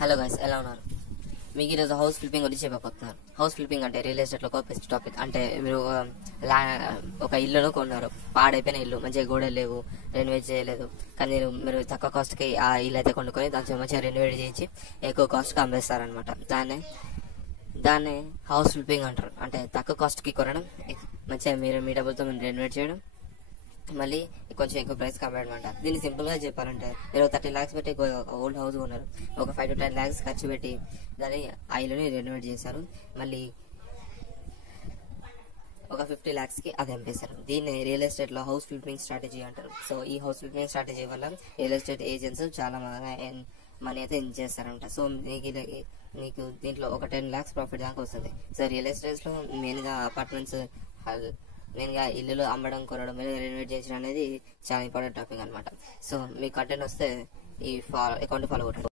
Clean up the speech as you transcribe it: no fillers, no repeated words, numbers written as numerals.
Hello guys, ఎలా ఉన్నారు? మీకు ఈరోజు హౌస్ ఫ్లిప్పింగ్ గురించి చెప్పబోతున్నారు. హౌస్ ఫ్లిప్పింగ్ అంటే రియల్ ఎస్టేట్ లో ఒక బెస్ట్ టాపిక్. అంటే మీరు ఒక ఇల్లును కొన్నారు, పాడైపోయిన ఇల్లు, మంచిగా గోడలు లేవు, రెనోవేట్ చేయలేదు, కానీ మీరు తక్కువ కాస్ట్ కి ఆ ఇల్లు అయితే కొనుక్కొని దాన్ని మంచిగా రెనోవేట్ చేయించి ఎక్కువ కాస్ట్ కి అమ్మేస్తారనమాట. దాన్ని హౌస్ ఫ్లిప్పింగ్ అంటారు. అంటే తక్కువ కాస్ట్ కి కొనడం, మంచిగా మీరు మీ డబ్బులతో రెనోవేట్ చేయడం, మళ్ళీ కొంచెం ఎక్కువ ప్రైస్ అమ్మేయడం. దీన్ని సింపుల్ గా చెప్పాలంటే మీరు 30 lakhs పెట్టి ఒక ఓల్డ్ హౌస్ కొన్నారు, ఒక 5 to 10 lakhs ఖర్చు పెట్టి దాన్ని ఆ ఇల్లుని రెనోవేట్ చేశారు, మళ్ళీ ఒక 50 lakhs కి అది అమ్మేశారు. దీన్ని రియల్ ఎస్టేట్ లో హౌస్ ఫ్లిప్పింగ్ స్ట్రాటజీ అంటారు. సో ఈ హౌస్ ఫ్లిప్పింగ్ స్ట్రాటజీ వల్ల రియల్ ఎస్టేట్ ఏజెంట్స్ చాలా మనీ అయితే ఎర్న్ చేస్తారంట. సో మీకు దీంట్లో ఒక 10 lakhs ప్రాఫిట్ దాకా వస్తుంది. సో రియల్ ఎస్టేట్ లో మెయిన్ గా అపార్ట్మెంట్స్, మెయిన్ గా ఇల్లులు అమ్మడం, కొనడం, రెనోవేట్ చేయడం అనేది చాలా ఇంపార్టెంట్ టాపిక్ అనమాట. సో మీ కంటెంట్ వస్తే ఈ అకౌంట్ ఫాలో కొట్టండి.